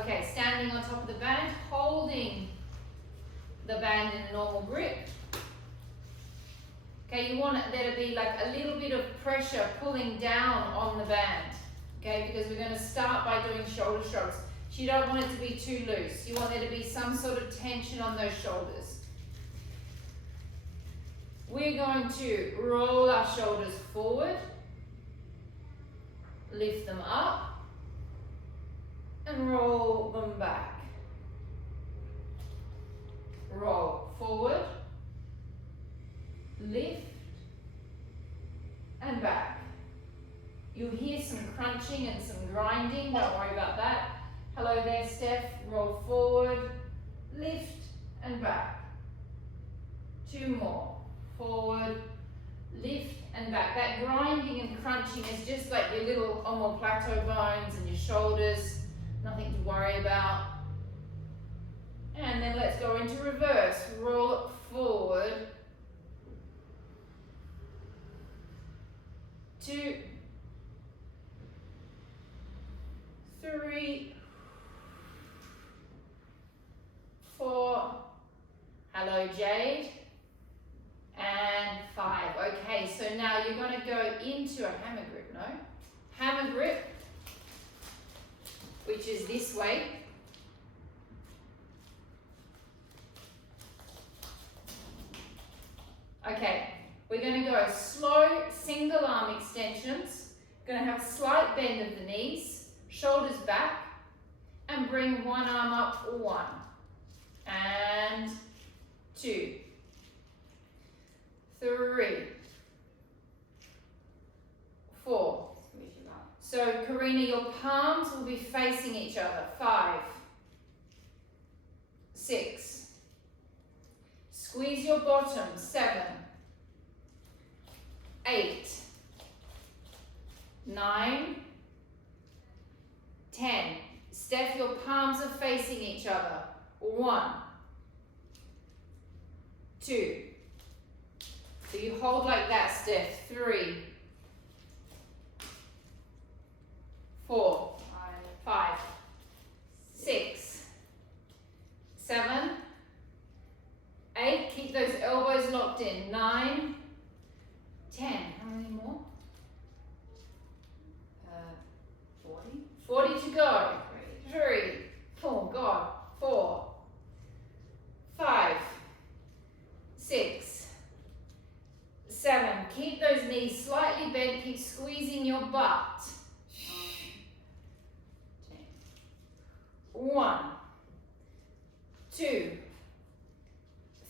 Okay, standing on top of the band, holding the band in a normal grip. Okay, you want there to be like a little bit of pressure pulling down on the band. Okay, because we're going to start by doing shoulder shrugs. So you don't want it to be too loose. You want there to be some sort of tension on those shoulders. We're going to roll our shoulders forward, lift them up, and roll them back. Roll forward, lift, and back. You'll hear some crunching and some grinding, don't worry about that. Hello there, Steph. Roll forward, lift, and back. 2 more. Forward, lift, and back. That grinding and crunching is just like your little omoplateau bones and your shoulders. Nothing to worry about. And then let's go into reverse. Roll it forward. 2, 3, 4. Hello, Jade. And 5. Okay, so now you're going to go into a hammer grip, no? Hammer grip, which is this way. Okay, we're going to go slow single arm extensions. Going to have a slight bend of the knees, shoulders back, and bring one arm up. 1 and 2, 3, 4. So Karina, your palms will be facing each other. 5, 6. Squeeze your bottom. 7, 8, 9, 10. Steph, your palms are facing each other. 1, 2. So you hold like that, Steph. 3, 4, 5, 6, 7, 8. Keep those elbows locked in. 9, 10. How many more? 40. 40 to go. 3. Oh God. 4, 5, 6, 7. Keep those knees slightly bent. Keep squeezing your butt. 1, 2,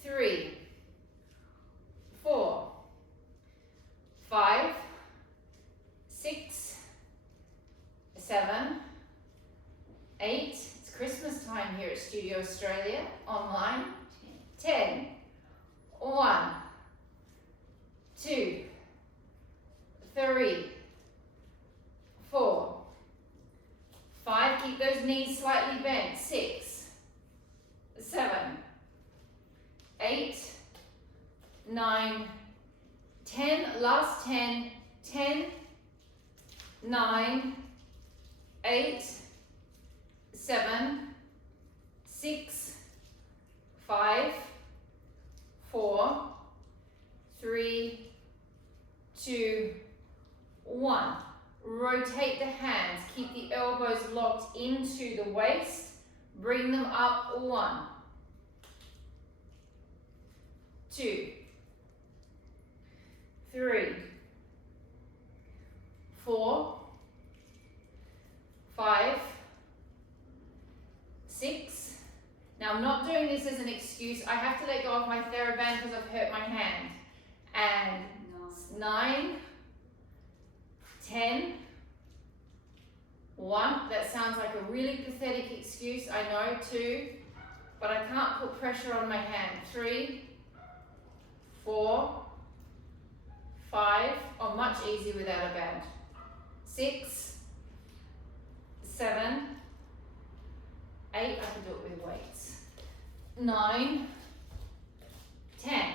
3, 4, 5, 6, 7, 8. It's Christmas time here at Studio Australia, online. 10. 1, 2, 3, 4, 5. Keep those knees slightly bent. 6, 7, 8, 9, 10. Last 10. 10, 9, 8, 7, 6, 5, 4, 3, 2, 1. Rotate the hands. Keep the elbows locked into the waist. Bring them up. 1, 2, 3, 4, 5, 6. Now I'm not doing this as an excuse. I have to let go of my TheraBand because I've hurt my hand. And 9, 10, 1. That sounds like a really pathetic excuse, I know. 2, but I can't put pressure on my hand. 3, 4, 5. Oh, much easier without a band. 6, 7, 8. I can do it with weights. 9, 10.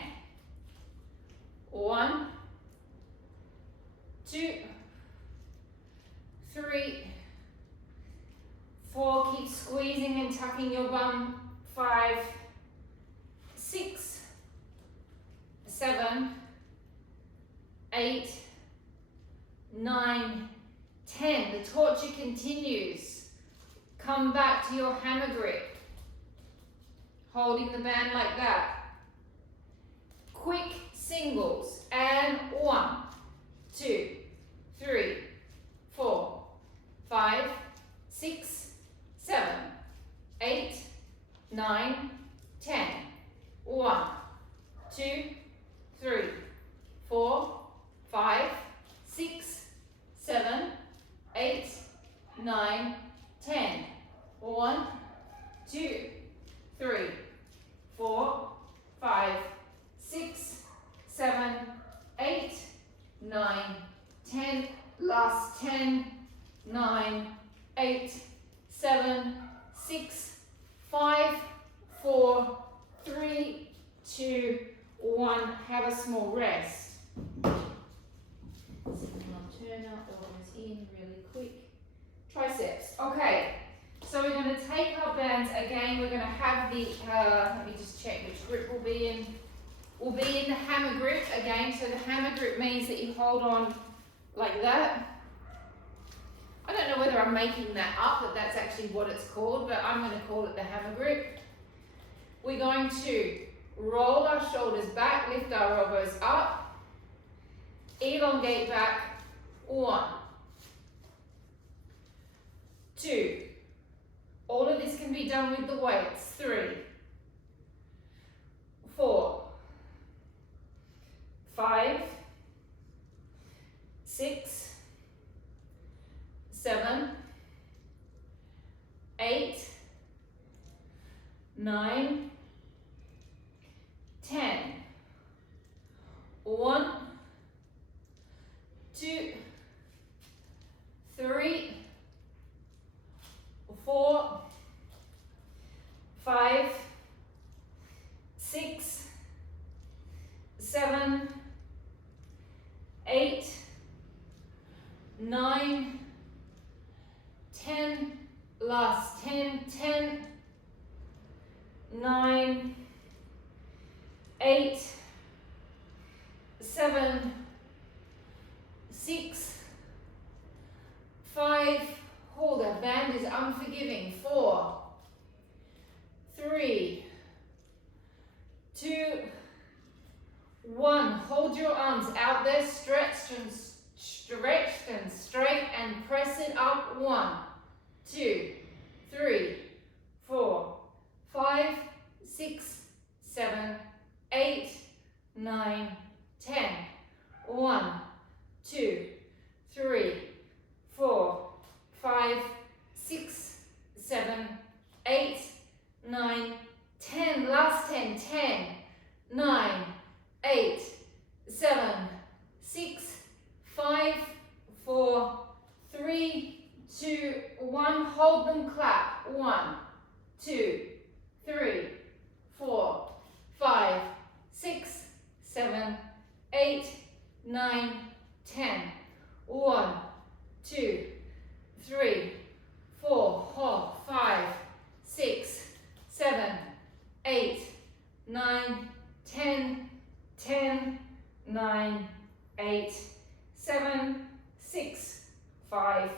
1, 2, 3, 4. Keep squeezing squeezing and tucking your bum. 5, 6, 7, 8, 9, 10. The torture continues. Come back to your hammer grip. Holding the band like that. Quick singles. And 1, 2, 3, 4, 5, 6, 7, 8, 9, 10. 1, 2, 3, 4, 5, 6, 7, 8, 9, 10. 1, 2, 3, 4, 5, 6, 7, 8, 9, 10. Last 10, 9, 8, 7, 6, 5, 4, 3, 2, 1. Have a small rest. So I'll turn our elbows in really quick. Triceps. Okay. So we're going to take our bands again. We're going to have the, let me just check which grip we'll be in. We'll be in the hammer grip again. So the hammer grip means that you hold on like that. I don't know whether I'm making that up, but that's actually what it's called, but I'm going to call it the hammer grip. We're going to roll our shoulders back, lift our elbows up, elongate back. 1, 2. All of this can be done with the weights. 3, 4, 5, 6, 7, 8, 9, 10. 1, 2, 3, 4, 5, 6, 7, 8, 9, 10. Last 10, 10, 9, 8, 7, 6, 5. Oh, that band is unforgiving. 4, 3, 2, 1. Hold your arms out there, stretched and straight, and press it up. 1, 2, 3, 4, 5, 6, 7, 8, 9, 10. 1, 2, 3, 4, 5, 6, 7, 8, 9, 10. Last 10. 10, 9, 8, 7, 6, 5, 4, 3, 2, 1. Hold them, clap. 1, 2, 3, 4, 5, 6, 7, 8, 9, 10. 1, 2, 3, 4, hold, 5, 6, 7, 8, 9, 10, 10, 9, 8, 7, 6, 5,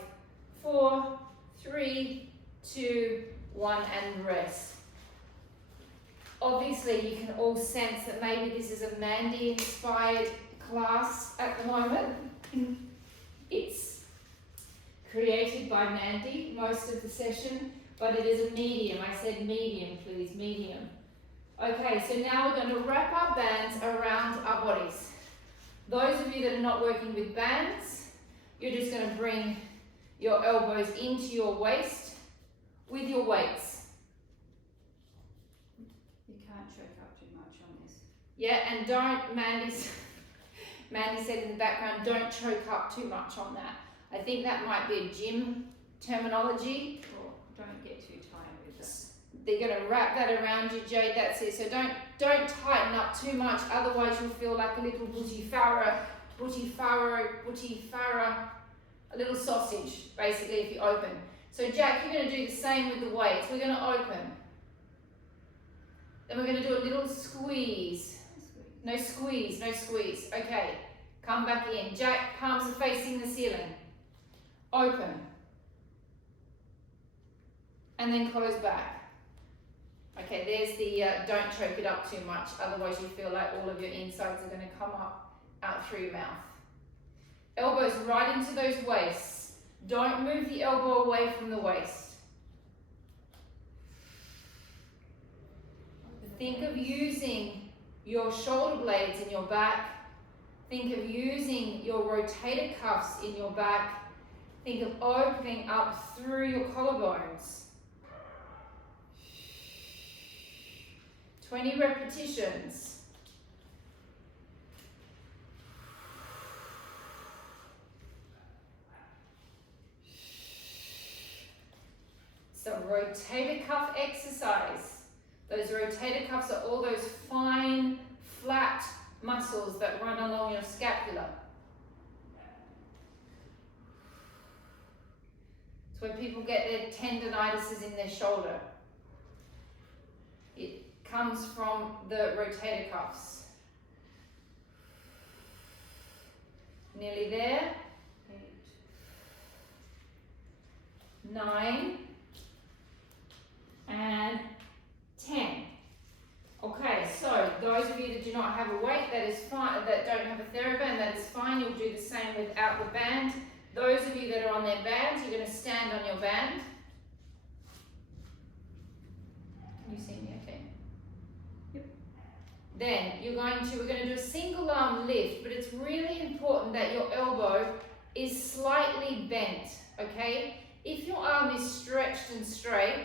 4, 3, 2, 1, and rest. Obviously, you can all sense that maybe this is a Mandy-inspired class at the moment. It's created by Mandy, most of the session, but it is a medium. I said medium, please, medium. Okay, so now we're going to wrap our bands around our bodies. Those of you that are not working with bands, you're just going to bring your elbows into your waist with your weights. You can't choke up too much on this. Yeah, and don't, Mandy said in the background, don't choke up too much on that. I think that might be a gym terminology. Or don't get too tight with it. They're going to wrap that around you, Jade, that's it. So don't tighten up too much, otherwise you'll feel like a little butifarra, a little sausage, basically, if you open. So Jack, you're going to do the same with the weights. We're going to open. Then we're going to do a little squeeze. No squeeze, no squeeze. Okay, come back in. Jack, palms are facing the ceiling. Open. And then close back. Okay, there's the don't choke it up too much, otherwise you feel like all of your insides are going to come up out through your mouth. Elbows right into those waists. Don't move the elbow away from the waist. Think of using your shoulder blades in your back. Think of using your rotator cuffs in your back. Think of opening up through your collarbones. 20 repetitions. So rotator cuff exercise. Those rotator cuffs are all those fine, flat muscles that run along your scapula. It's where people get their tendinitises in their shoulder. It comes from the rotator cuffs. Nearly there. 8, 9, and 10. Okay, so those of you that do not have a weight, that is fine, that don't have a TheraBand, that is fine. You'll do the same without the band. Those of you that are on their bands, you're going to stand on your band. Can you see me okay? Yep. Then we're going to do a single arm lift, but it's really important that your elbow is slightly bent, okay? If your arm is stretched and straight,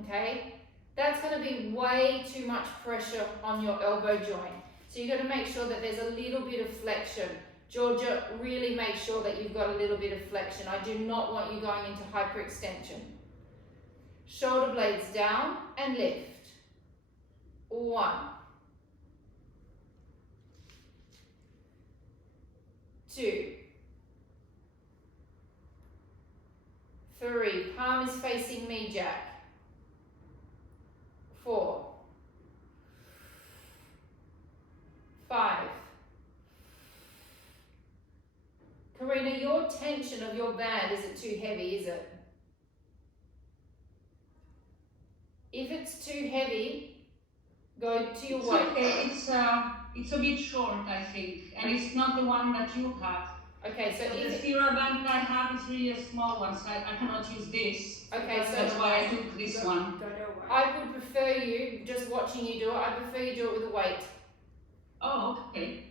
okay, that's going to be way too much pressure on your elbow joint. So you've got to make sure that there's a little bit of flexion. Georgia, really make sure that you've got a little bit of flexion. I do not want you going into hyperextension. Shoulder blades down and lift. 1, 2, 3. Palm is facing me, Jack. 4, 5. Karina, your tension of your band, is it too heavy, is it? If it's too heavy, go to your weight. Okay, it's a bit short, I think, and it's not the one that you have. Okay, so the TheraBand I have is really a small one, so I cannot use this. Okay, so that's why I took this one. I would prefer you, just watching you do it, I prefer you do it with a weight. Oh, okay.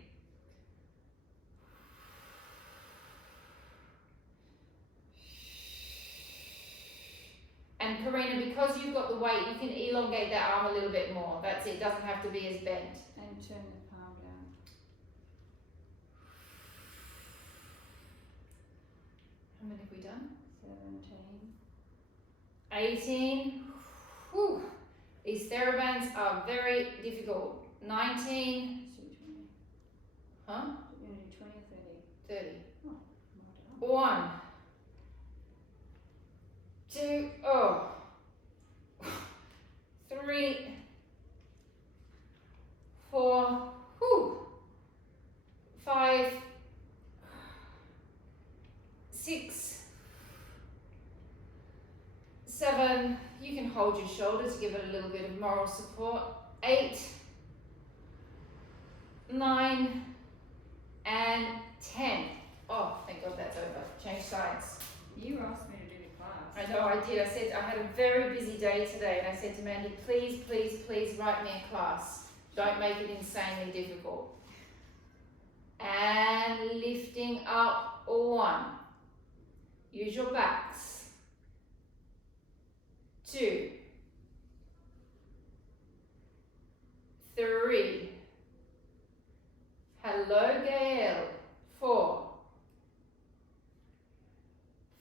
And Karina, because you've got the weight, you can elongate that arm a little bit more. That's it, doesn't have to be as bent. And turn the palm down. How many have we done? 17. 18. Whew. These TheraBands are very difficult. 19. Huh? You're going to do 20 or 30? 30. Oh, well done. 1, 2, oh. 3, 4, whew. 5, 6, 7. You can hold your shoulders, give it a little bit of moral support. 8, 9, and 10. Oh, thank God that's over. Change sides. You asked me to do the class. I know I did. I said I had a very busy day today, and I said to Mandy, please, please, please write me a class. Don't make it insanely difficult. And lifting up 1. Use your backs. 2, 3. Hello, Gail. 4,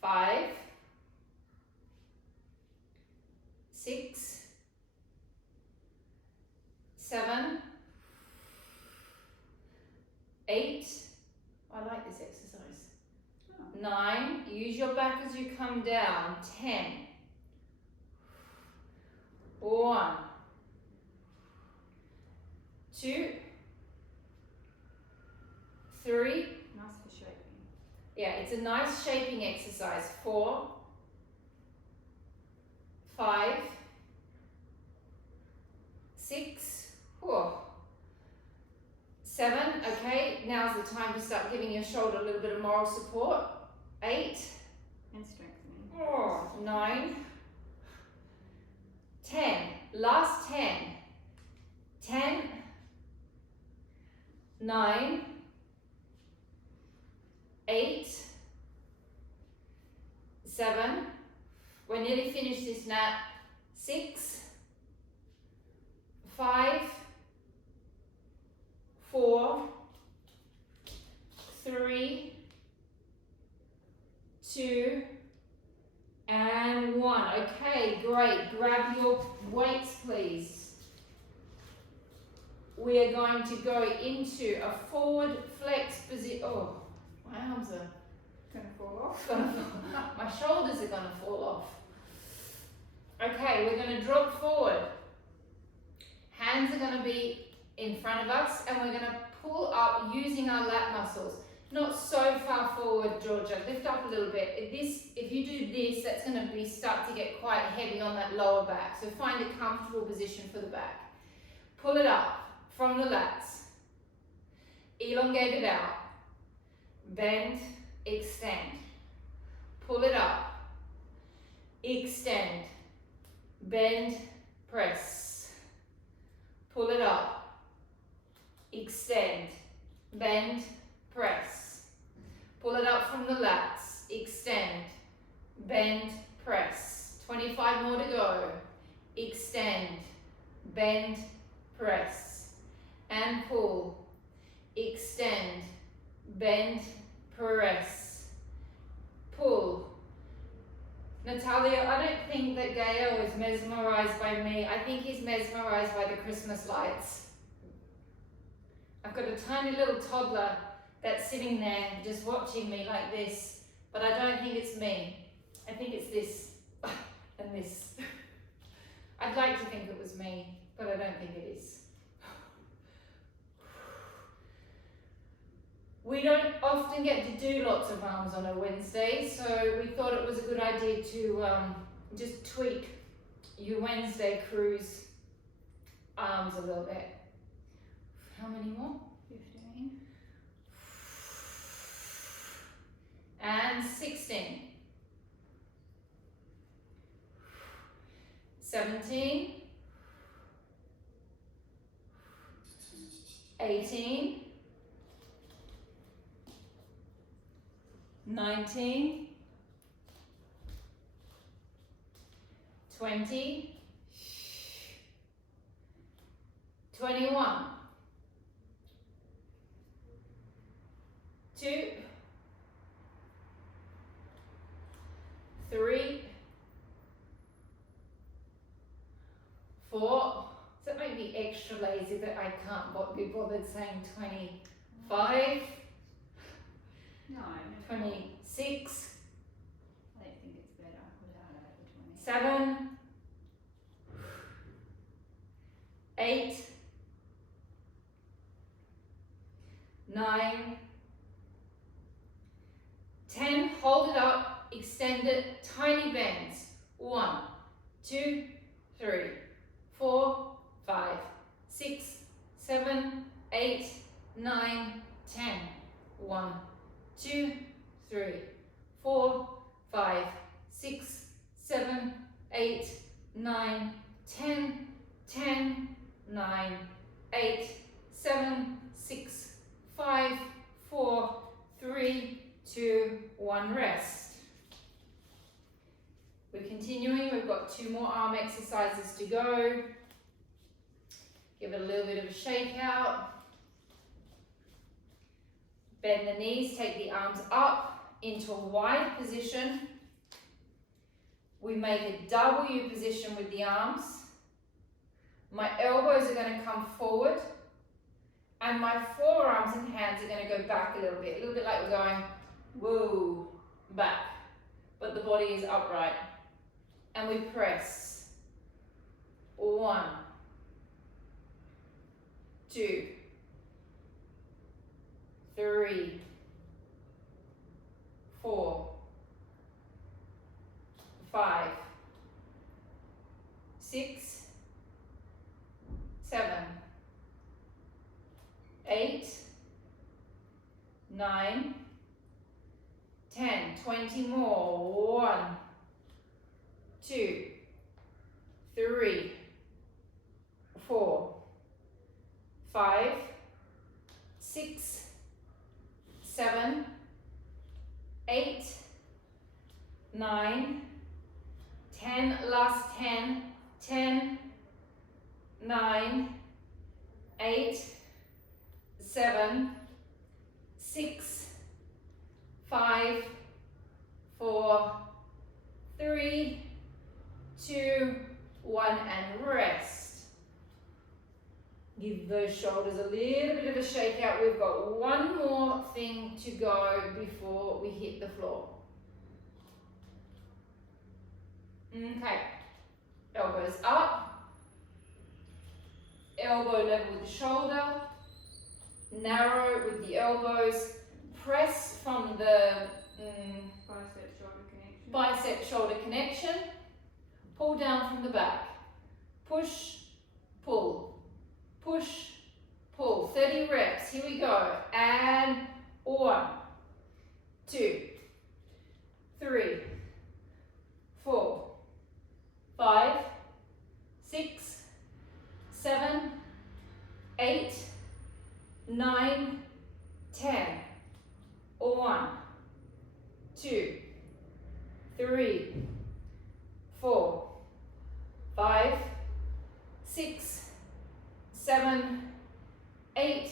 5, 6, 7, 8. I like this exercise. 9. Use your back as you come down. 10. 1, 2, 3. Nice for shaping. Yeah, it's a nice shaping exercise. 4, 5, 6, 7. Okay, now's the time to start giving your shoulder a little bit of moral support. 8. And strengthening. 9. 10. Last 10. 10. 9. 8. 7. We're nearly finished this nap. 6. 5. 4. 3. 2. And 1. Okay, great. Grab your weights, please. We are going to go into a forward flex position. Oh, my arms are Gonna fall off. my shoulders are going to fall off. Okay, we're going to drop forward. Hands are going to be in front of us, and we're going to pull up using our lat muscles. Not so far forward, Georgia. Lift up a little bit. If you do this, that's going to start to get quite heavy on that lower back. So find a comfortable position for the back. Pull it up from the lats. Elongate it out. Bend, extend. Pull it up. Extend. Bend, press. Pull it up. Extend. Bend, press. Pull it up from the lats. Extend. Bend, press. 25 more to go. Extend. Bend, press. And pull. Extend. Bend, press. Pull. Natalia, I don't think that Gaio is mesmerized by me. I think he's mesmerized by the Christmas lights. I've got a tiny little toddler that's sitting there just watching me like this, but I don't think it's me. I think it's this and this. I'd like to think it was me, but I don't think it is. We don't often get to do lots of arms on a Wednesday, so we thought it was a good idea to just tweak your Wednesday cruise arms a little bit. How many more? 15. And 16. 17. 18. 19. 20. 21. 2. 3. 4. Does that make me extra lazy that I can't be bothered saying 25? No. 26. I don't think it's better without over 20. 7. 8. 9. 10. Hold it up, extend it, tiny bends. 1, 2, 3, 4, 5, 6, 7, 8, 9, 10. 1, 2, 3, 4, 5, 6, 7, 8, 9, 10, 10, 9, 8, 7, 6, 5, 4, 3, 2, 1, rest. We're continuing, we've got 2 more arm exercises to go. Give it a little bit of a shake out. Bend the knees, take the arms up into a wide position. We make a W position with the arms. My elbows are going to come forward, and my forearms and hands are going to go back a little bit like we're going, whoa, back. body is upright. And we press. 1, 2, 3, 4, 5, 6, 7, 8, 9, 10, 20 more. 1, 2, 3, 4, 5, 6, 7, 8, 9, 10, last 10, 10, 9, 8, 7, 6, 5, 4, 3, 2, 1, and rest. Give those shoulders a little bit of a shake out. We've got one more thing to go before we hit the floor. Okay, elbows up, elbow level with the shoulder, narrow with the elbows, press from the bicep shoulder connection, pull down from the back, push, pull, push, pull, 30 reps, here we go, and 1, 2, 3, 4, 5, 6, 7, 8, 9, 10, 1, 2, 3, 4, 5, 6, 7, 8,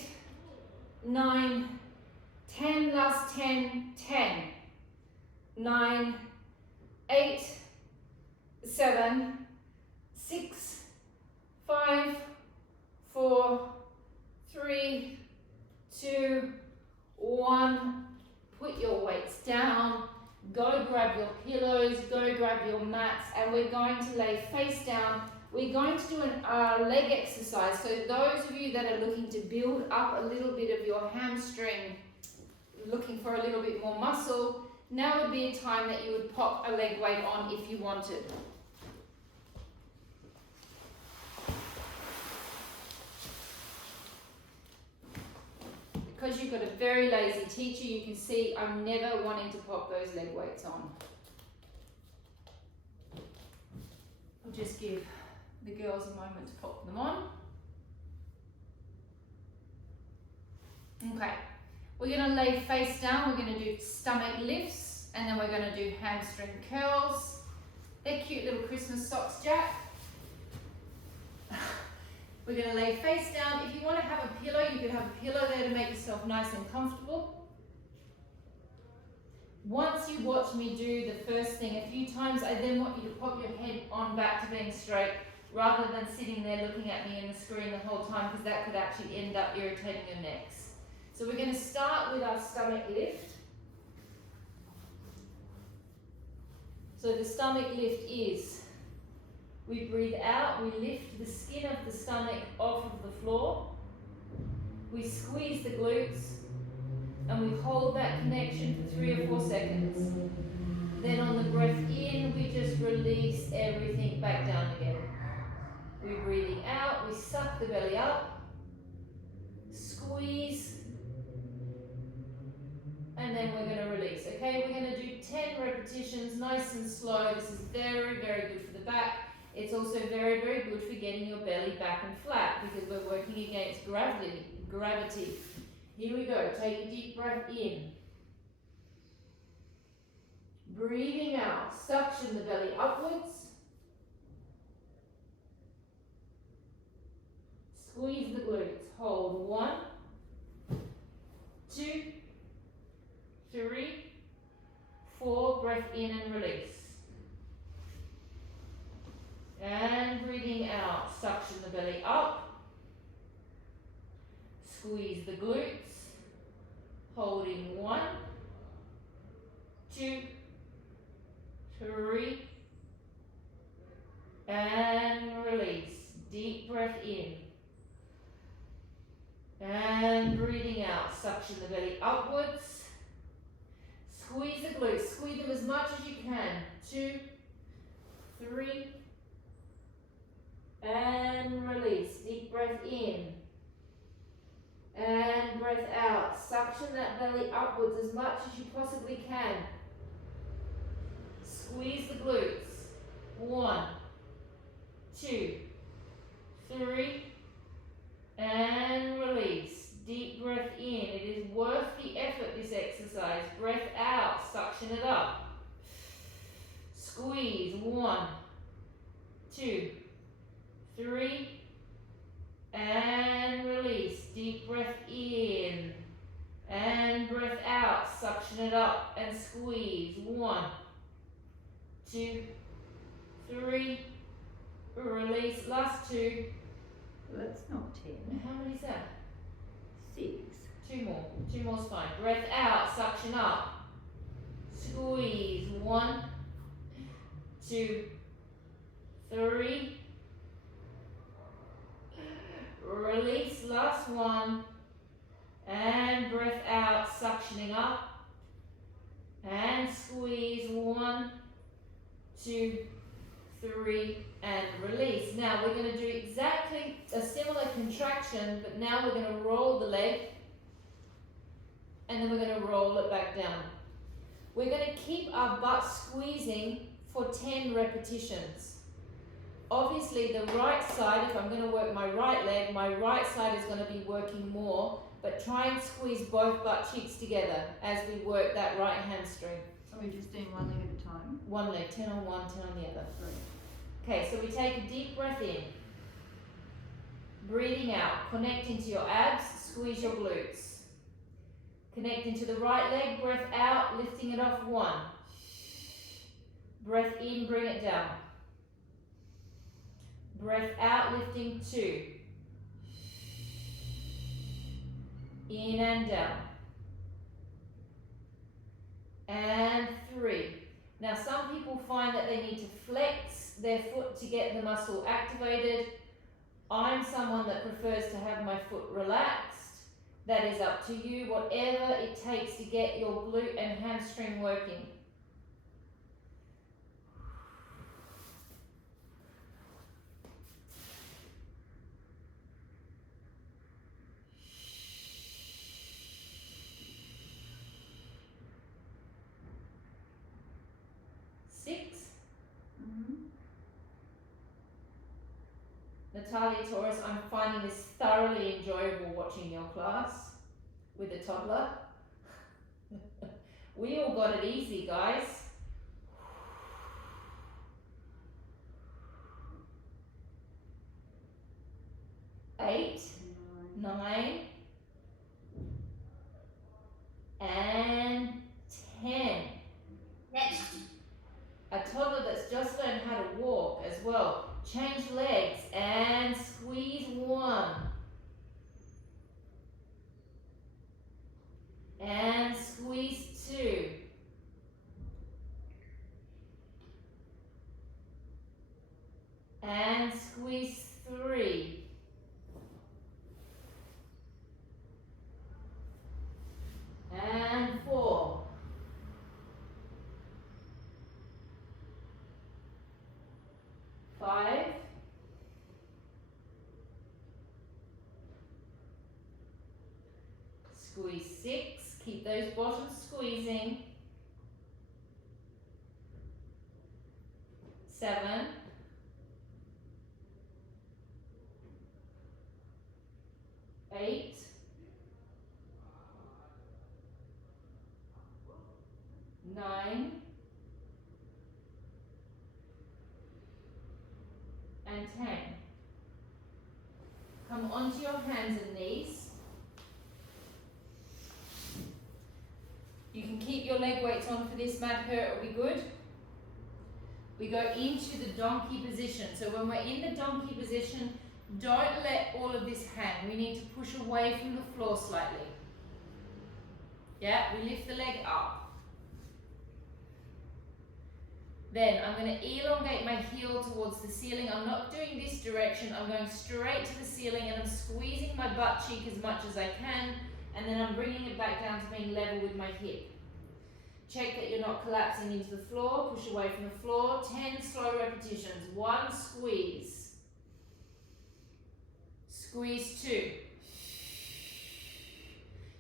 9, 10, last 10, 10, 9, 8, 7, 6, 5, 4, 3, 2, 1. Put your weights down. Go grab your pillows, go grab your mats, and we're going to lay face down. We're going to do a leg exercise. So those of you that are looking to build up a little bit of your hamstring, looking for a little bit more muscle, now would be a time that you would pop a leg weight on if you wanted. Because you've got a very lazy teacher, you can see I'm never wanting to pop those leg weights on. I'll just give the girls a moment to pop them on. Okay, we're going to lay face down, we're going to do stomach lifts, and then we're going to do hamstring curls. They're cute little Christmas socks, Jack. We're going to lay face down. If you want to have a pillow, you can have a pillow there to make yourself nice and comfortable. Once you watch me do the first thing a few times, I then want you to pop your head on back to being straight rather than sitting there looking at me in the screen the whole time, because that could actually end up irritating your necks. So we're going to start with our stomach lift. So the stomach lift is, we breathe out, we lift the skin of the stomach off of the floor, we squeeze the glutes, and we hold that connection for 3 or 4 seconds. Then on the breath in, we just release everything back down again. We're breathing out, we suck the belly up, squeeze, and then we're going to release. Okay, we're going to do 10 repetitions, nice and slow. This is very, very good for the back. It's also very, very good for getting your belly back and flat, because we're working against gravity. Here we go. Take a deep breath in. Breathing out. Suction the belly upwards. Squeeze the glutes. Hold 1, 2, 3, 4. Breath in and release. And breathing out, suction the belly up, squeeze the glutes, holding 1, 2, 3, and release. Deep breath in. And breathing out. Suction the belly upwards. Squeeze the glutes. Squeeze them as much as you can. 2, 3, and release. Deep breath in. And breath out. Suction that belly upwards as much as you possibly can. Squeeze the glutes. 1, 2, 3, and release. Deep breath in. It is worth the effort, this exercise. Breath out. Suction it up. Squeeze. 1, 2, 3, and release. Deep breath in. And breath out. Suction it up and squeeze. 1, 2, 3, release. Last 2. Well, that's not 10. How many is that? 6. 2 more. 2 more is fine. Breath out. Suction up. Squeeze. 1, 2, 3. Release. Last 1. And breath out. Suctioning up. And squeeze. 1, 2, 3, and release. Now we're going to do exactly a similar contraction, but now we're going to roll the leg and then we're going to roll it back down. We're going to keep our butt squeezing for 10 repetitions. Obviously the right side, if I'm going to work my right leg, my right side is going to be working more, but try and squeeze both butt cheeks together as we work that right hamstring. Are we just doing one leg at a time? One leg, 10 on one, 10 on the other. Right. Okay, so we take a deep breath in. Breathing out, connecting to your abs, squeeze your glutes. Connecting to the right leg, breath out, lifting it off. 1. Breath in, bring it down. Breath out, lifting. 2. In and down. And 3. Now some people find that they need to flex their foot to get the muscle activated. I'm someone that prefers to have my foot relaxed. That is up to you, whatever it takes to get your glute and hamstring working. Natalia Torres, I'm finding this thoroughly enjoyable watching your class with a toddler. We all got it easy, guys. 8, 9, and 10. Yes. A toddler that's just learned how to walk as well. Change legs and squeeze 1. And squeeze 2. And squeeze 3. And 4. Five, 6, keep those bottoms squeezing. 7, 8, 9, and 10. Come onto your hands and knees. You can keep your leg weights on for this mat here, it'll be good. We go into the donkey position. So when we're in the donkey position, don't let all of this hang. We need to push away from the floor slightly. Yeah, we lift the leg up. Then I'm going to elongate my heel towards the ceiling. I'm not doing this direction. I'm going straight to the ceiling and I'm squeezing my butt cheek as much as I can. And then I'm bringing it back down to being level with my hip. Check that you're not collapsing into the floor. Push away from the floor. 10 slow repetitions. 1, squeeze. Squeeze 2.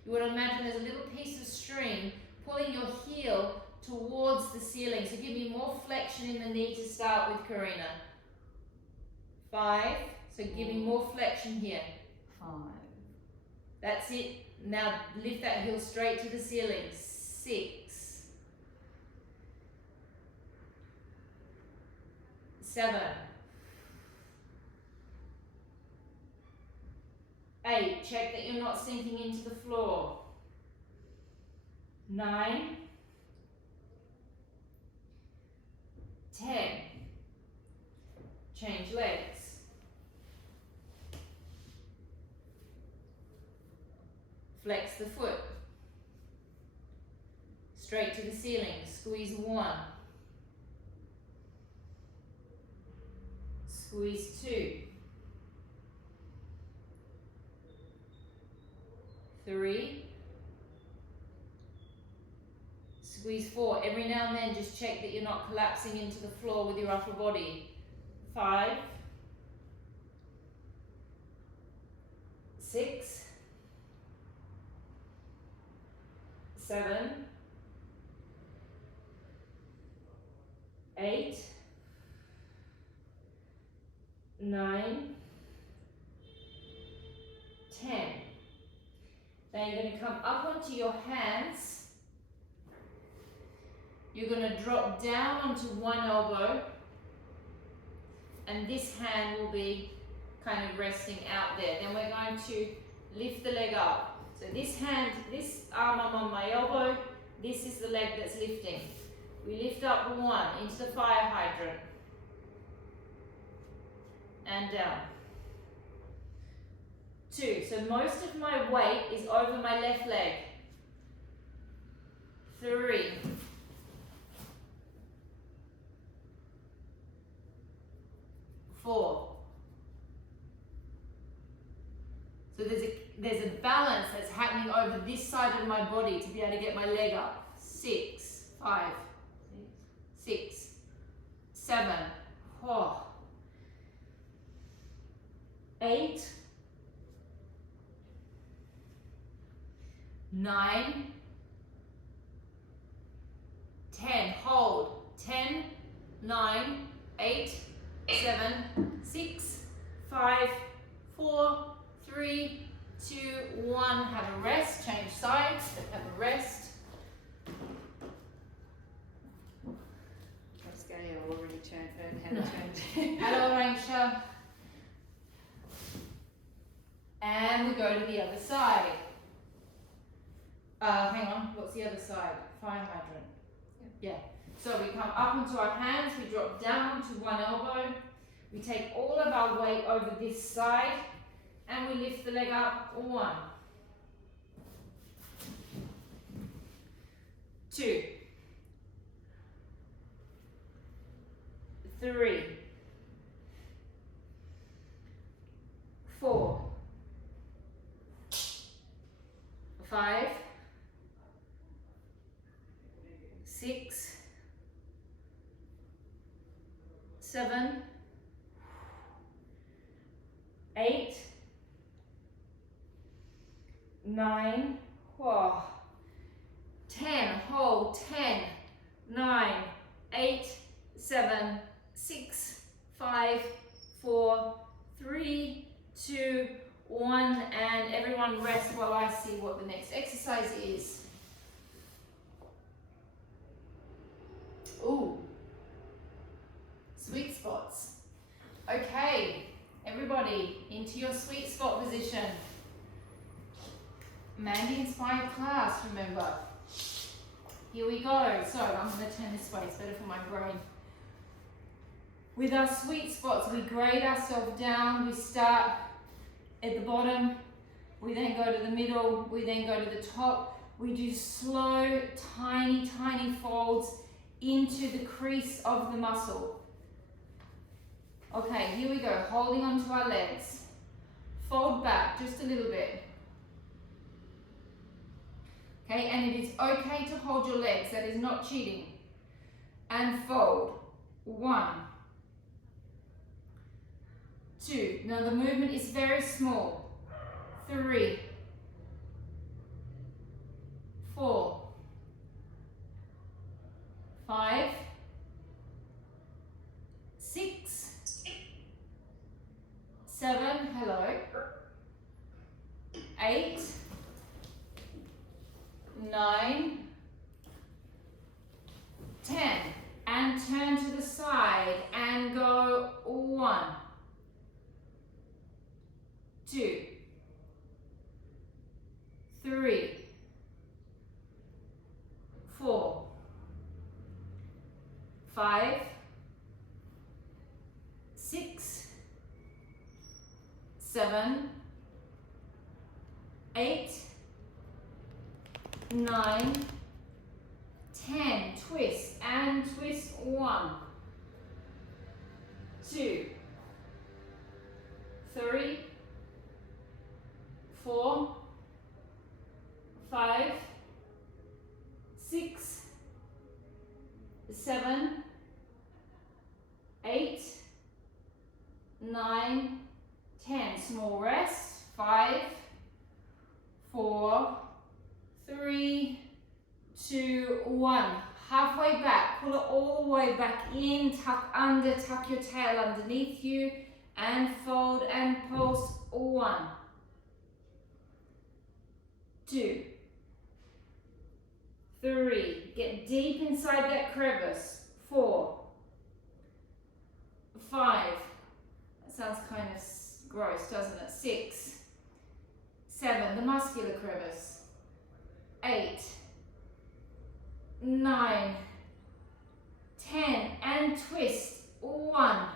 You want to imagine there's a little piece of string pulling your heel towards the ceiling. So give me more flexion in the knee to start with, Karina. 5. So give me more flexion here. 5. That's it. Now lift that heel straight to the ceiling. 6. 7. 8. Check that you're not sinking into the floor. 9. 10. Change legs. Flex the foot. Straight to the ceiling. Squeeze 1. Squeeze 2. 3. Squeeze 4. Every now and then just check that you're not collapsing into the floor with your upper body. 5. 6. 7. 8. 9. 10. Then you're going to come up onto your hands. You're going to drop down onto one elbow, and this hand will be kind of resting out there. Then we're going to lift the leg up. So this hand, this arm I'm on my elbow, this is the leg that's lifting. We lift up 1 into the fire hydrant, and down. 2, so most of my weight is over my left leg. 3. 4. So there's a balance that's happening over this side of my body to be able to get my leg up. 6. 5. 6. 7. 8. 9. 10. Hold. 10. 9. 8. 7, 6, 5, 4, 3, 2, 1. Have a rest. Change sides. Have a rest. That's Gail already had turned. Hello, Rangsha. And we go to the other side. Hang on. What's the other side? Fire hydrant. Yeah. So we come up onto our hands, we drop down to one elbow, we take all of our weight over this side, and we lift the leg up. 1. 2. 3. 4. 5. 6. 7, 8, 9, 10, hold, 10, 9, 8, 7, 6, 5, 4, 3, 2, 1, and everyone rest while I see what the next exercise is. Ooh. Sweet spots. Okay, everybody into your sweet spot position. Mandy inspired class, remember. Here we go. So I'm going to turn this way, it's better for my brain. With our sweet spots, we grade ourselves down. We start at the bottom, we then go to the middle, we then go to the top. We do slow, tiny folds into the crease of the muscle. Okay, here we go, holding onto our legs. Fold back just a little bit. Okay, and it is okay to hold your legs, that is not cheating. And fold. 1, 2. Now the movement is very small. 3, 4, 5, 6, 7, hello, 8, 9, 10, and turn to the side and go 1, 2, 3, 4, 5, 6, 7, 8, 9, 10. Twist and twist. 1, 2, 3, 4, 5, 6, 7, 8, 9, 10. Small rest. 5, 4, 3, 2, 1. Halfway back, pull it all the way back in, tuck under, tuck your tail underneath you, and fold and pulse. 1, 2, 3. Get deep inside that crevice. 4, 5. That sounds kind of gross, doesn't it? 6, 7. The muscular crevice. 8, 9, 10, and twist. 1,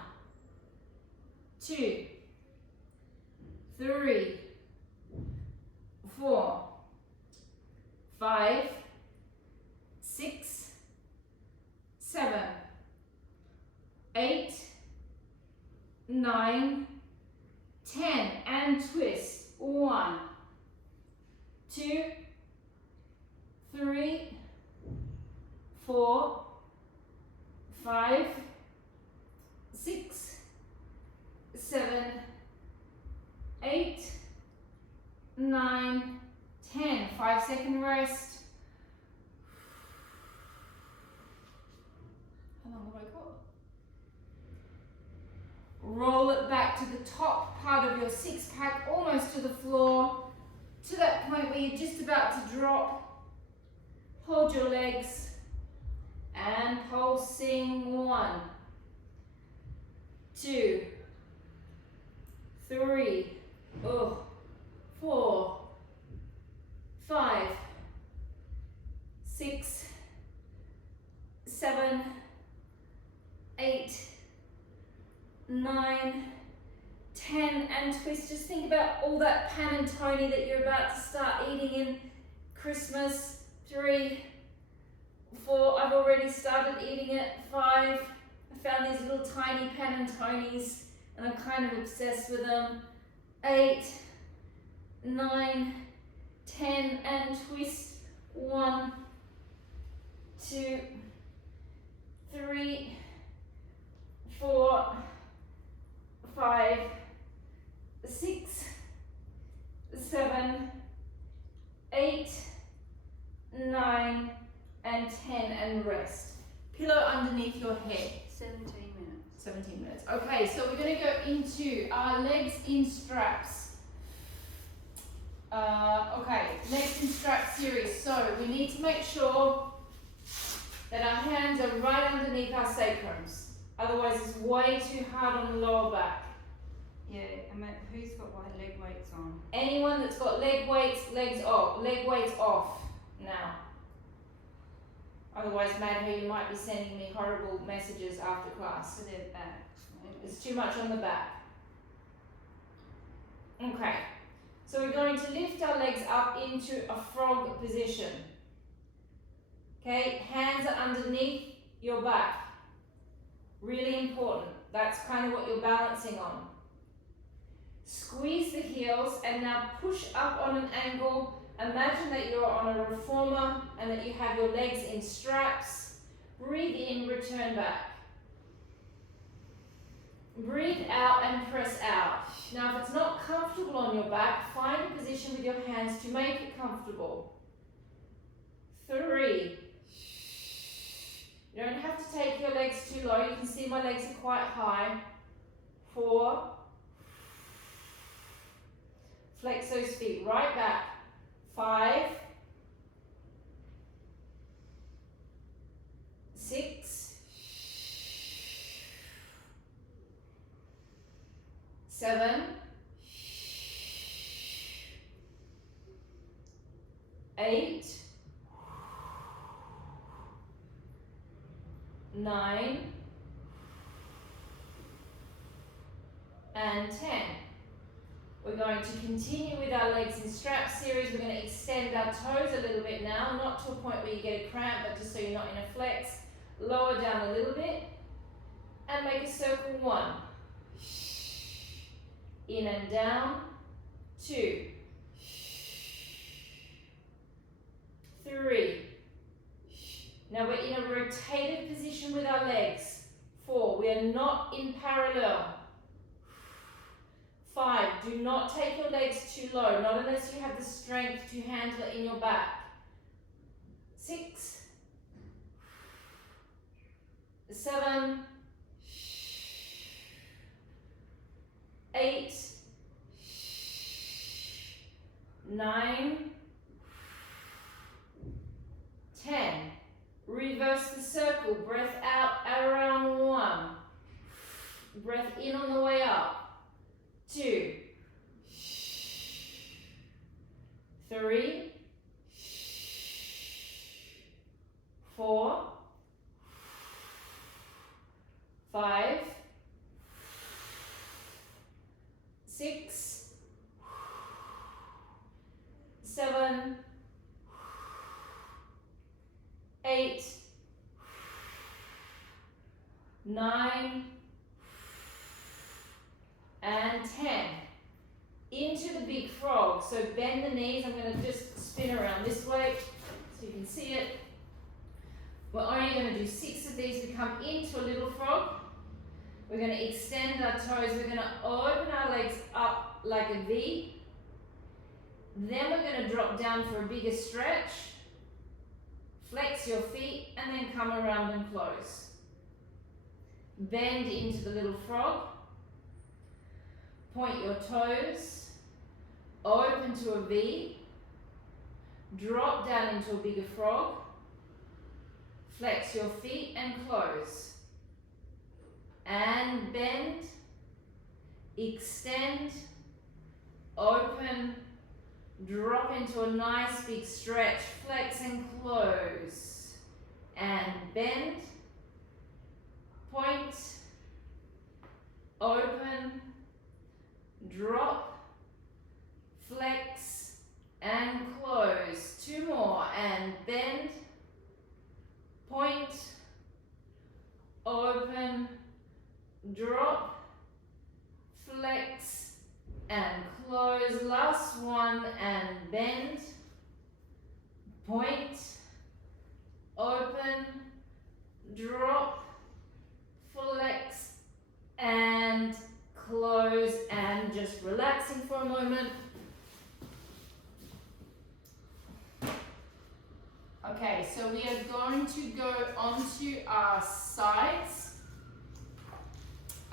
2, 3, 4, 5, 6, 7, 8, 9, 10, and twist. 1, 2, 3, 4, 5, 6, 7, 8, 9, 10. 5-second rest. How long have I got? Roll it back to the top part of your six pack, almost to the floor, to that point where you're just about to drop. Hold your legs and pulsing. 1, 2, 3, 4, 5, 6, 7, 8, 9, 10, and twist. Just think about all that panettone that you're about to start eating in Christmas. 3, 4, I've already started eating it. 5, I found these little tiny panettones and I'm kind of obsessed with them. 8, 9, 10, and twist. 1, 2, 3, 4, 5, 6, 7, 8, 9, and 10, and rest. Pillow underneath your head. 17 minutes. 17 minutes. Okay, so we're going to go into our legs in straps. Okay, legs in straps series. So we need to make sure that our hands are right underneath our sacrums. Otherwise, it's way too hard on the lower back. Yeah, who's got leg weights on? Anyone that's got leg weights, legs off. Leg weights off now. Otherwise, Madhu, you might be sending me horrible messages after class. For their backs. It's too much on the back. Okay, so we're going to lift our legs up into a frog position. Okay, hands are underneath your back. Really important. That's kind of what you're balancing on. Squeeze the heels and now push up on an angle. Imagine that you're on a reformer and that you have your legs in straps. Breathe in, return back. Breathe out and press out. Now if it's not comfortable on your back, find a position with your hands to make it comfortable. 3. You don't have to take your legs too low. You can see my legs are quite high. 4. Flex those feet right back. 5. 6. 7. 8. 9. And 10. We're going to continue with our legs in strap series. We're going to extend our toes a little bit now, not to a point where you get a cramp, but just so you're not in a flex. Lower down a little bit and make a circle. 1. In and down. 2. 3. Now we're in a rotated position with our legs. 4. We are not in parallel. 5. Do not take your legs too low, not unless you have the strength to handle it in your back. 6. 7. 8. 9. 10. Reverse the circle. Breath out around 1. Breath in on the way up. 2. 3. 4. 5. 6. 7. 8. 9. And 10. Into the big frog. So bend the knees. I'm going to just spin around this way so you can see it. We're only going to do 6 of these. We come into a little frog. We're going to extend our toes. We're going to open our legs up like a V. Then we're going to drop down for a bigger stretch. Flex your feet and then come around and close. Bend into the little frog. Point your toes. Open to a V. Drop down into a bigger frog. Flex your feet and close. And bend. Extend. Open. Drop into a nice big stretch. Flex and close. And bend. Point. Open. Drop. Flex. And close. 2 more. And bend. Point. Open. Drop. Flex. And close. Last one. And bend. Point. Open. Drop. Flex. And close. And just relaxing for a moment. Okay, so we are going to go onto our sides.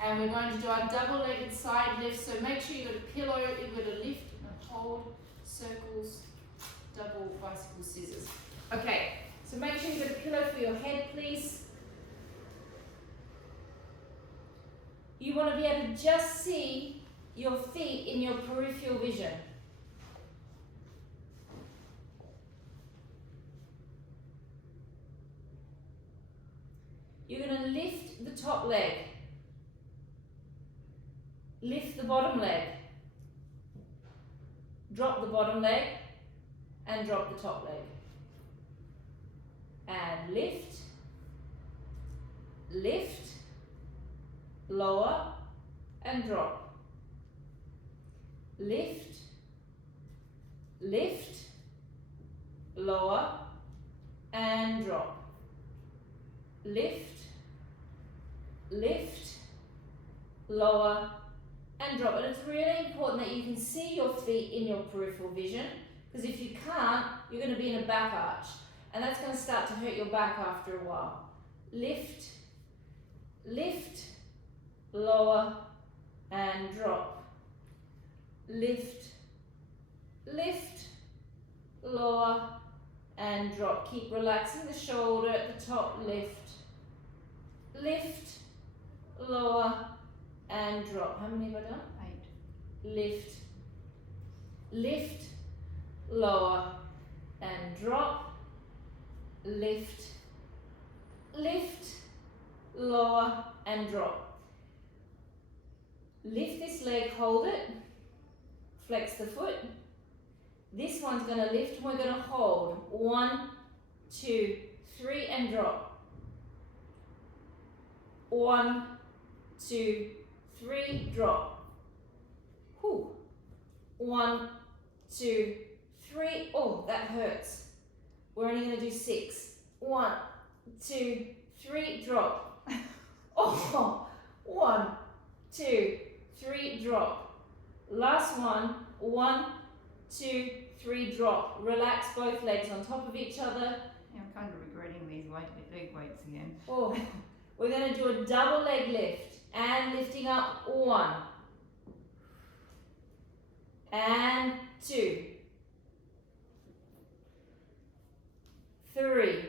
And we're going to do our double-legged side lift. So make sure you've got a pillow, you've got to lift and hold, circles, double bicycle scissors. Okay, so make sure you've got a pillow for your head, please. You want to be able to just see your feet in your peripheral vision. You're going to lift the top leg. Lift the bottom leg. Drop the bottom leg and drop the top leg. And lift lift, lower, and drop. Lift, lift, lower, and drop. Lift, lift, lower, and drop. And it's really important that you can see your feet in your peripheral vision, because if you can't, you're going to be in a back arch, and that's going to start to hurt your back after a while. Lift, lift, lower, and drop. Lift, lift, lower, and drop. Keep relaxing the shoulder at the top. Lift, lift, lower, and drop. How many have I done? 8. Lift, lift, lower, and drop. Lift, lift, lower, and drop. Lift this leg, hold it, flex the foot. This one's going to lift and we're going to hold. 1, 2, 3, and drop. 1, 2, 3, drop. Whew. 1, 2, 3. Oh, that hurts. We're only going to do 6. 1, 2, 3, drop. Oh, 1, 2, 3, drop. Last one. 1, 2, 3, drop. Relax both legs on top of each other. Yeah, I'm kind of regretting these leg weights again. Oh, we're going to do a double leg lift and lifting up. 1 and 2, 3,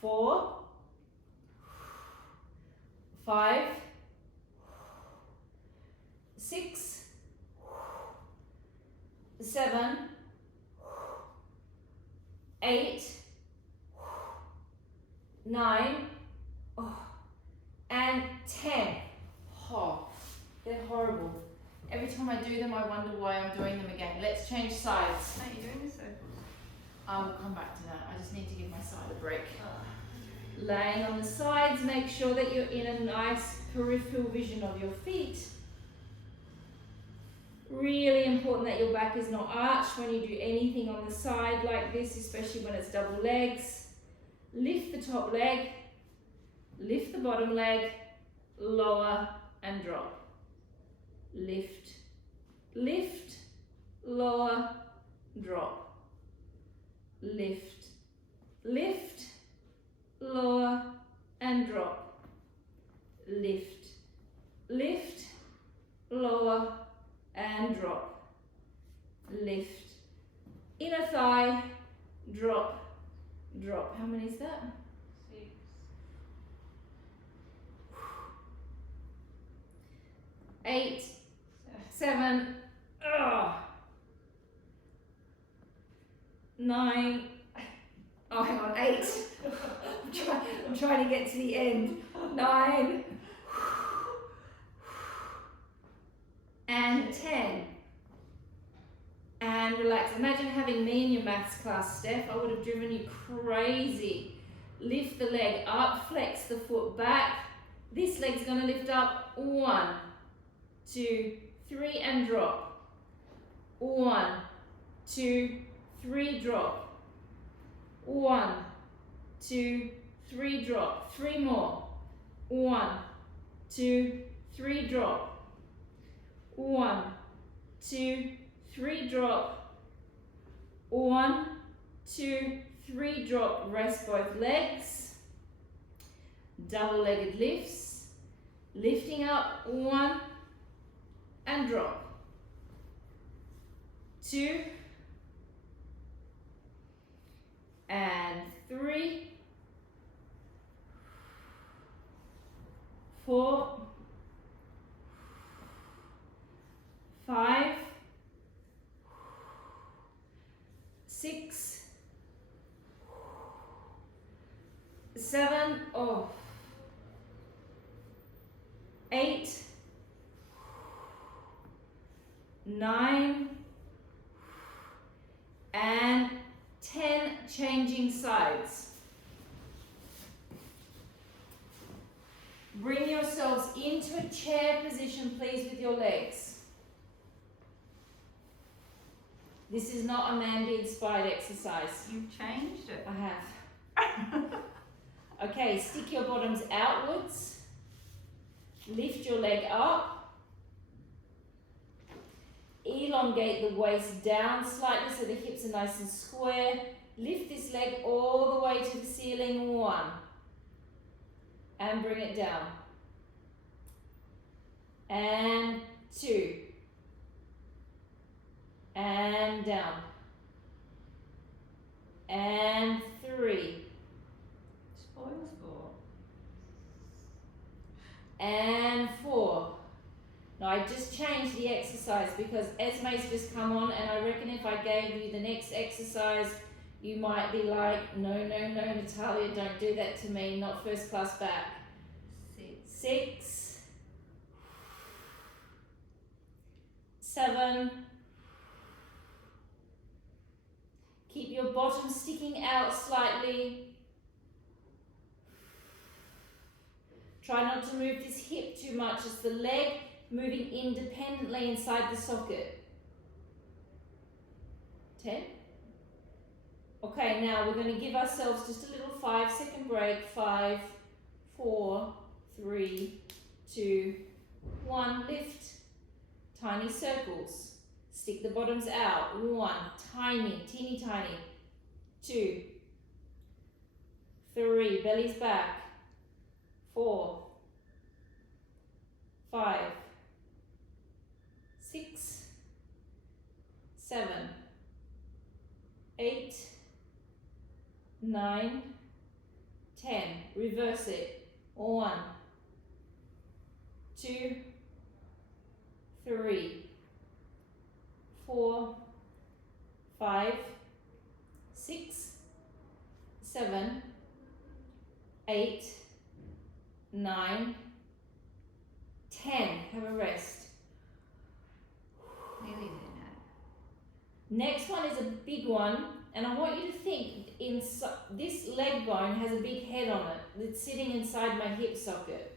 4, 5, 6, 7, 8, 9, and 10. Oh, they're horrible. Every time I do them, I wonder why I'm doing them again. Let's change sides. Are you doing the circles? I will come back to that. I just need to give my side a break. Laying on the sides, make sure that you're in a nice peripheral vision of your feet. Really important that your back is not arched when you do anything on the side like this, especially when it's double legs. Lift the top leg, lift the bottom leg, lower and drop. Lift, lift, lower, drop. Lift, lift, lower and drop. Lift, lift, lower and drop. Lift, inner thigh, drop, drop. How many is that? 6. 8, 7, 9, oh hang on, 8. I'm trying to get to the end. 9 and 10. And relax. Imagine having me in your maths class, Steph. I would have driven you crazy. Lift the leg up, flex the foot back. This leg's going to lift up. 1, 2, 3, and drop. 1, 2, 3, drop. 1, 2, 3, drop. 3 more. 1, 2, 3, drop. 1, 2, 3, drop. 1, 2, 3, drop. Rest both legs. Double-legged lifts. Lifting up. 1 and drop. 2 and 3, 4, 5, 6, 7, 8, 9, and 10. Changing sides. Bring yourselves into a chair position, please, with your legs. This is not a Mandy-inspired exercise. You've changed it. I have. Okay, stick your bottoms outwards. Lift your leg up. Elongate the waist down slightly so the hips are nice and square. Lift this leg all the way to the ceiling. 1. And bring it down. And 2. And down. And 3. Spoil sport. And 4. Now I just changed the exercise because Esme's just come on, and I reckon if I gave you the next exercise, you might be like, no, Natalia, don't do that to me, not first class back. 6. 7. Keep your bottom sticking out slightly. Try not to move this hip too much. It's the leg moving independently inside the socket. 10. Okay, now we're going to give ourselves just a little 5-second break. 5, 4, 3, 2, 1. Lift. Tiny circles. Stick the bottoms out. 1. Tiny, teeny tiny. 2. 3. Belly's back. 4. 5. 6. 7. 8. 9. 10. Reverse it. 1. 2. 3. 4. 5. 6. 7. 8. 9. 10. Have a rest. Nearly there Next one is a big one, and I want you to think, this leg bone has a big head on it that's sitting inside my hip socket.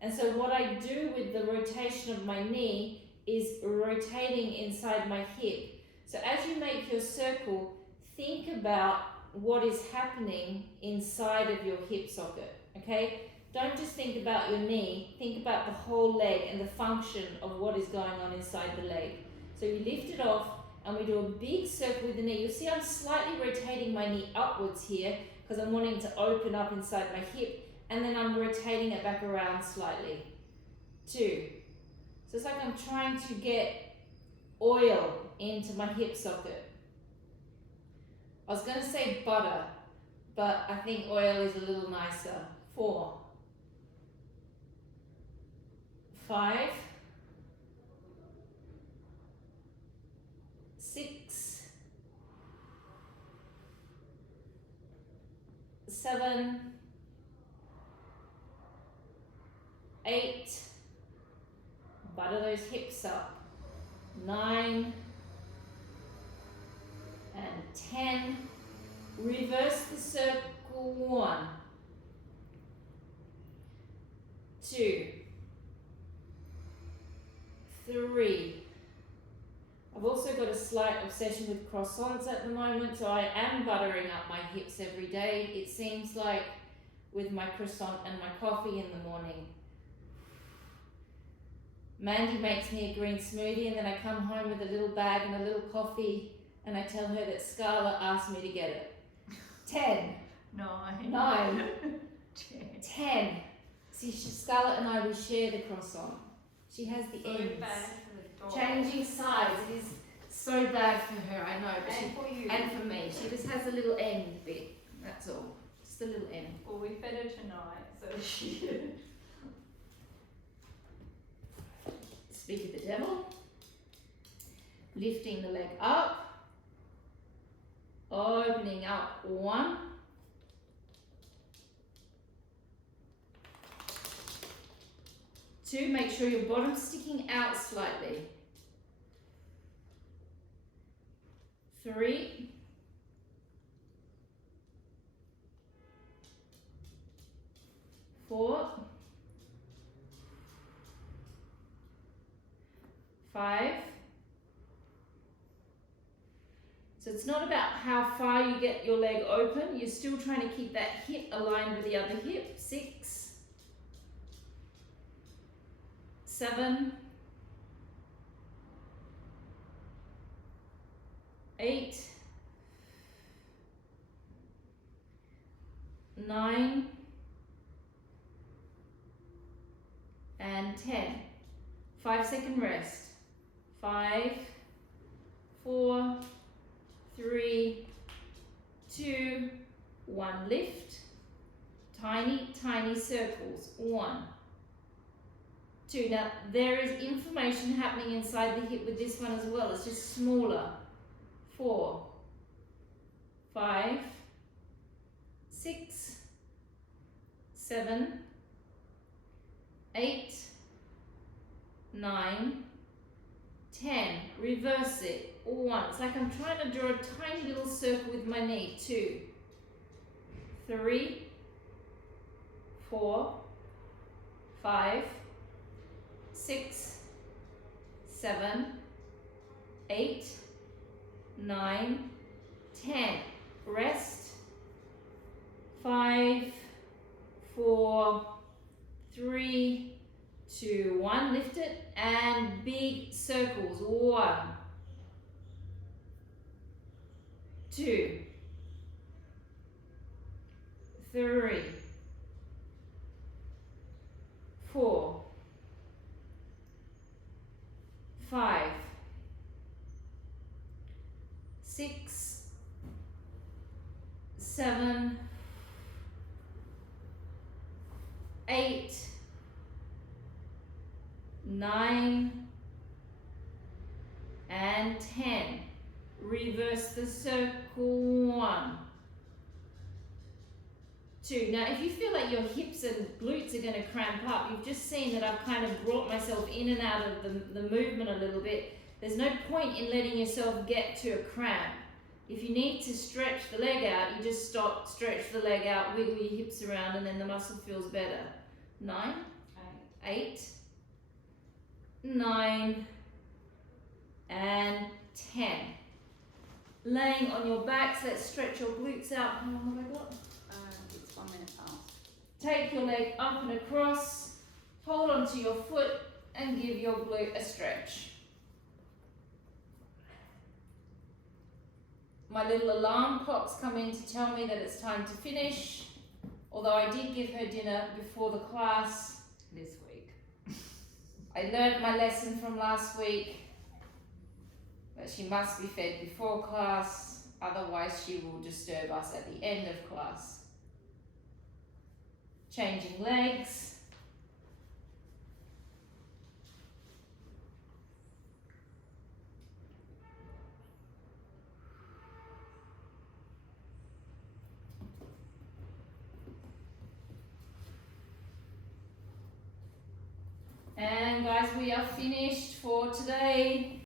And so what I do with the rotation of my knee is rotating inside my hip. So as you make your circle, think about what is happening inside of your hip socket, okay? Don't just think about your knee, think about the whole leg and the function of what is going on inside the leg. So you lift it off, and we do a big circle with the knee. You'll see I'm slightly rotating my knee upwards here because I'm wanting to open up inside my hip, and then I'm rotating it back around slightly. 2. So it's like I'm trying to get oil into my hip socket. I was going to say butter, but I think oil is a little nicer. 4. 5. 6. 7. 8. Butter those hips up. 9. And 10. Reverse the circle. 1. 2. 3. I've also got a slight obsession with croissants at the moment, so I am buttering up my hips every day. It seems like with my croissant and my coffee in the morning. Mandy makes me a green smoothie, and then I come home with a little bag and a little coffee, and I tell her that Scarlett asked me to get it. 10. 9. 10. See, Scarlett and I, we share the croissant. She has the ends. Changing sides, it is so bad for her, I know. But and for you. And for me. She just has a little end bit, that's all. Just a little end. Well, we fed her tonight, so she... Speak of the devil. Lifting the leg up. Opening up. 1. 2, make sure your bottom's sticking out slightly. 3. 4. 5. So it's not about how far you get your leg open, you're still trying to keep that hip aligned with the other hip. 6, 7, 8, 9, and 10. 5-second rest. 5, 4, 3, 2, 1. Lift. Tiny, tiny circles. 1, 2. Now, there is inflammation happening inside the hip with this one as well. It's just smaller. 4, 5, 6, 7, 8, 9, 10. Reverse it. 1. It's like I'm trying to draw a tiny little circle with my knee. 2, 3, 4, 5, 6, 7, 8, 9, 10. Rest. 5, 4, 3, 2, 1. Lift it and big circles. 1, 2, 3, 4, 5, 6, 7, 8, 9, and 10. Reverse the circle. 1, 2. Now, if you feel like your hips and glutes are going to cramp up, you've just seen that I've kind of brought myself in and out of the movement a little bit. There's no point in letting yourself get to a cramp. If you need to stretch the leg out, you just stop, stretch the leg out, wiggle your hips around, and then the muscle feels better. 9, 8, 9, and 10. Laying on your backs, let's stretch your glutes out. How long have I got? It's 1 minute past. Take your leg up and across, hold onto your foot, and give your glute a stretch. My little alarm clock's come in to tell me that it's time to finish, although I did give her dinner before the class this week. I learned my lesson from last week, that she must be fed before class, otherwise she will disturb us at the end of class. Changing legs. And guys, we are finished for today.